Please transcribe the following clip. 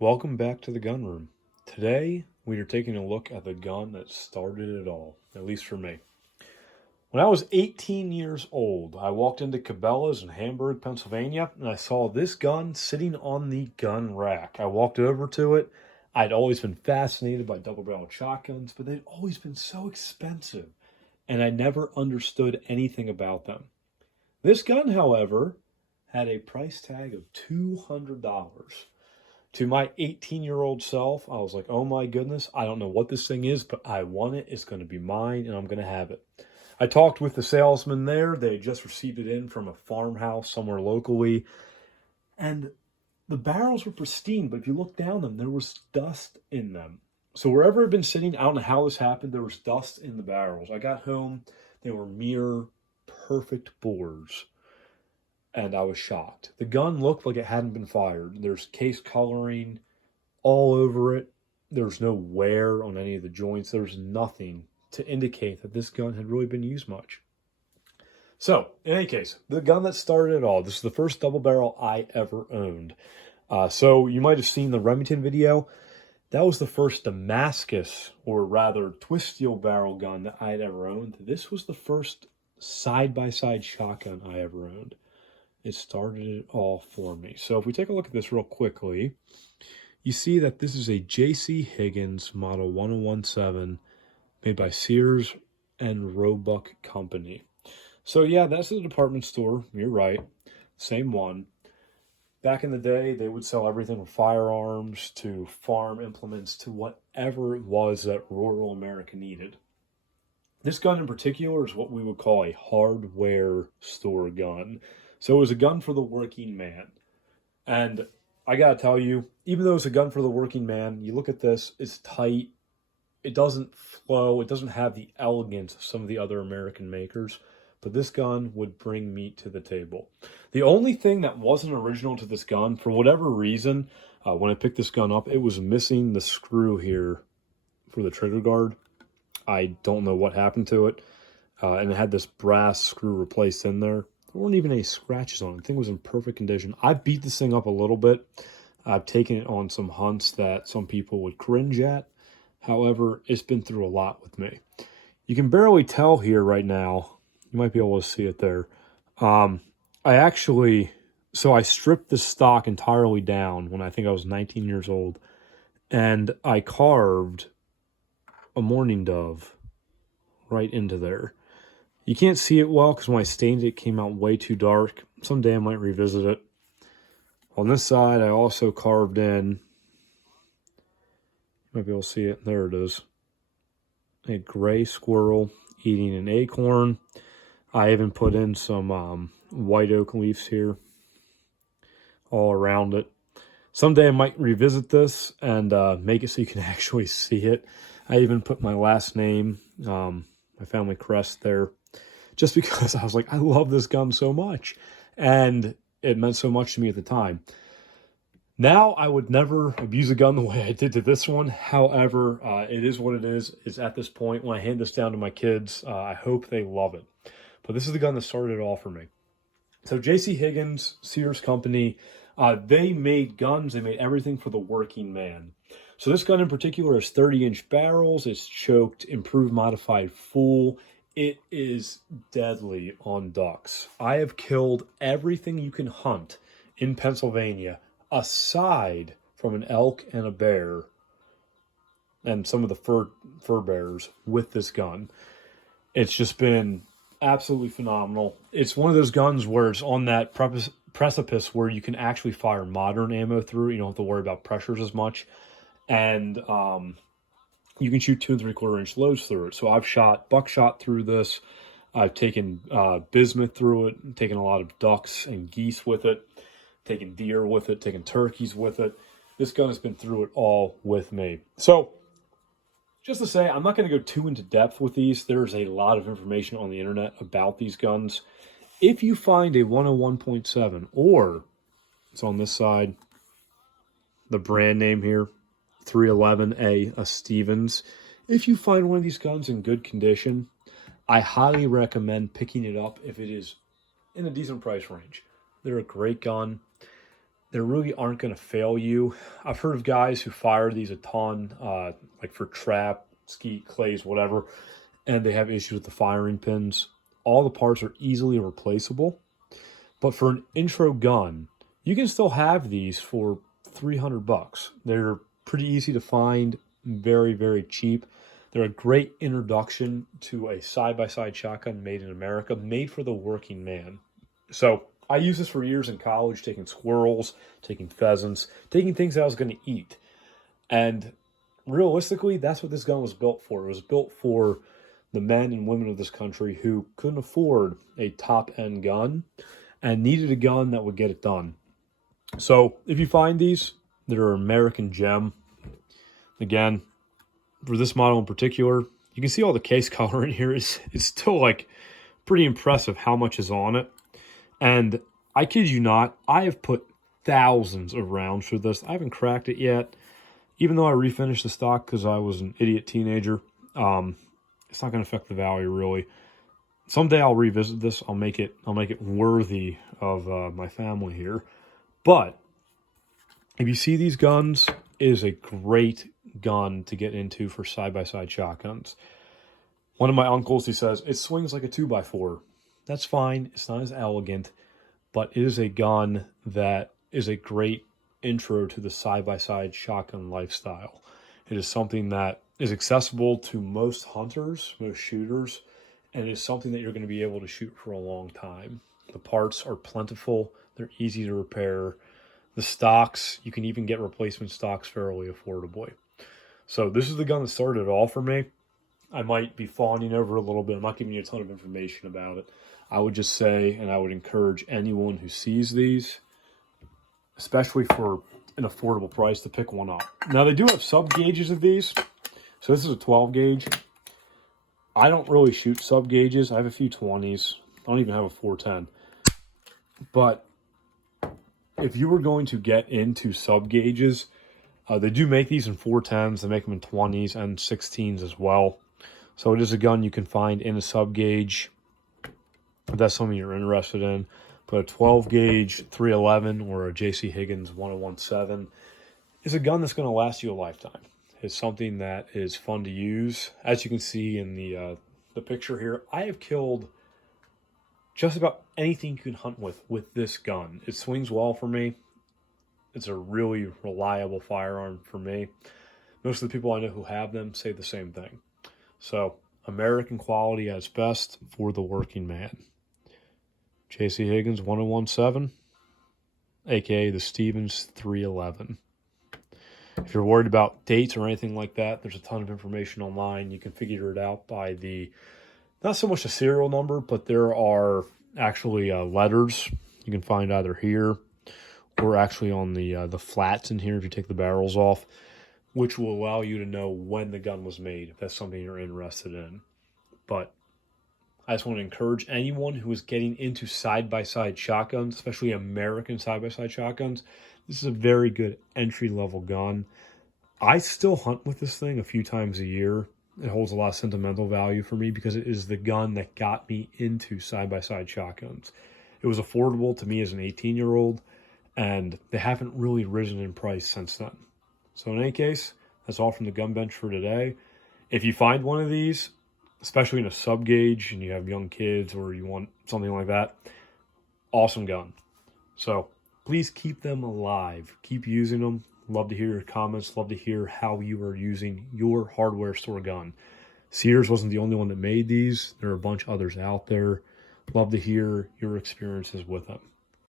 Welcome back to the gun room. Today, we are taking a look at the gun that started it all, at least for me. When I was 18 years old, I walked into Cabela's in Hamburg, Pennsylvania, and I saw this gun sitting on the gun rack. I walked over to it. I'd always been fascinated by double-barreled shotguns, but they'd always been so expensive, and I never understood anything about them. This gun, however, had a price tag of $200. To my 18-year-old self, I was like, oh my goodness, I don't know what this thing is, but I want it. It's going to be mine, and I'm going to have it. I talked with the salesman there. They had just received it in from a farmhouse somewhere locally, and the barrels were pristine, but if you look down them, there was dust in them. So wherever it had been sitting, I don't know how this happened, there was dust in the barrels. I got home, they were mere perfect bores, and I was shocked. The gun looked like it hadn't been fired. There's case coloring all over it. There's no wear on any of the joints. There's nothing to indicate that this gun had really been used much. So, in any case, the gun that started it all. This is the first double barrel I ever owned. So you might have seen the Remington video. That was the first Damascus, or rather twist steel barrel gun that I had ever owned. This was the first side-by-side shotgun I ever owned. It started it all for me. So if we take a look at this real quickly, you see that this is a J.C. Higgins model 1017 made by Sears and Roebuck Company. So yeah, that's the department store. You're right. Same one. Back in the day, they would sell everything from firearms to farm implements to whatever it was that rural America needed. This gun in particular is what we would call a hardware store gun. So it was a gun for the working man. And I gotta tell you, even though it's a gun for the working man, you look at this, it's tight. It doesn't flow. It doesn't have the elegance of some of the other American makers. But this gun would bring meat to the table. The only thing that wasn't original to this gun, for whatever reason, when I picked this gun up, it was missing the screw here for the trigger guard. I don't know what happened to it. And it had this brass screw replaced in there. There weren't even any scratches on it. The thing was in perfect condition. I beat this thing up a little bit. I've taken it on some hunts that some people would cringe at. However, it's been through a lot with me. You can barely tell here right now. You might be able to see it there. I stripped the stock entirely down when I think I was 19 years old. And I carved a mourning dove right into there. You can't see it well because when I stained it, it came out way too dark. Someday I might revisit it. On this side, I also carved in, you might be able to see it, there it is, a gray squirrel eating an acorn. I even put in some white oak leaves here all around it. Someday I might revisit this and make it so you can actually see it. I even put my last name, my family crest there, just because I was like, I love this gun so much. And it meant so much to me at the time. Now, I would never abuse a gun the way I did to this one. However, it is what it is. It's at this point, when I hand this down to my kids, I hope they love it. But this is the gun that started it all for me. So J.C. Higgins, Sears Company, they made guns. They made everything for the working man. So this gun in particular has 30-inch barrels. It's choked, improved, modified, full. It is deadly on ducks. I have killed everything you can hunt in Pennsylvania, aside from an elk and a bear and some of the fur bearers with this gun. It's just been absolutely phenomenal. It's one of those guns where it's on that precipice where you can actually fire modern ammo through. You don't have to worry about pressures as much. And you can shoot 2 3/4 inch loads through it. So I've shot buckshot through this. I've taken bismuth through it, taken a lot of ducks and geese with it, taken deer with it, taken turkeys with it. This gun has been through it all with me. So just to say, I'm not going to go too into depth with these. There's a lot of information on the internet about these guns. If you find a 101.7, or it's on this side, the brand name here, 311A, a Stevens. If you find one of these guns in good condition, I highly recommend picking it up if it is in a decent price range. They're a great gun. they really aren't going to fail you. I've heard of guys who fire these a ton, like for trap, skeet, clays, whatever, and they have issues with the firing pins. All the parts are easily replaceable. But for an intro gun, you can still have these for $300. They're pretty easy to find, very, very cheap. They're a great introduction to a side-by-side shotgun made in America, made for the working man. So I used this for years in college, taking squirrels, taking pheasants, taking things that I was going to eat. And realistically, that's what this gun was built for. It was built for the men and women of this country who couldn't afford a top-end gun and needed a gun that would get it done. So if you find these, they're an American gem. Again, for this model in particular, you can see all the case color in here is still like pretty impressive how much is on it. And I kid you not, I have put thousands of rounds through this. I haven't cracked it yet. Even though I refinished the stock because I was an idiot teenager, it's not going to affect the value really. Someday I'll revisit this. I'll make it worthy of my family here. But if you see these guns, it is a great gun to get into for side-by-side shotguns. One of my uncles, he says, it swings like a 2x4. That's fine. It's not as elegant, but it is a gun that is a great intro to the side-by-side shotgun lifestyle. It is something that is accessible to most hunters, most shooters, and it is something that you're going to be able to shoot for a long time. The parts are plentiful. They're easy to repair. The stocks, you can even get replacement stocks fairly affordably. So this is the gun that started it all for me. I might be fawning over a little bit. I'm not giving you a ton of information about it. I would just say, and I would encourage anyone who sees these, especially for an affordable price, to pick one up. Now, they do have sub gauges of these. So this is a 12 gauge. I don't really shoot sub gauges. I have a few 20s. I don't even have a 410. But if you were going to get into sub gauges, they do make these in 410s. They make them in 20s and 16s as well. So it is a gun you can find in a sub gauge if that's something you're interested in. But a 12 gauge 311 or a JC Higgins 1017 is a gun that's going to last you a lifetime. It's something that is fun to use. As you can see in the picture here, I have killed just about anything you can hunt with this gun. It swings well for me. It's a really reliable firearm for me. Most of the people I know who have them say the same thing. So, American quality at its best for the working man. JC Higgins 1017, aka the Stevens 311. If you're worried about dates or anything like that, there's a ton of information online. You can figure it out by not so much the serial number, but there are actually letters you can find either here or actually on the flats in here if you take the barrels off, which will allow you to know when the gun was made, if that's something you're interested in. But I just want to encourage anyone who is getting into side-by-side shotguns, especially American side-by-side shotguns. This is a very good entry-level gun. I still hunt with this thing a few times a year. It holds a lot of sentimental value for me because it is the gun that got me into side-by-side shotguns. It was affordable to me as an 18-year-old, and they haven't really risen in price since then. So in any case, that's all from the gun bench for today. If you find one of these, especially in a sub gauge and you have young kids or you want something like that, awesome gun. So please keep them alive. Keep using them. Love to hear your comments. Love to hear how you are using your hardware store gun. Sears wasn't the only one that made these. There are a bunch of others out there. Love to hear your experiences with them.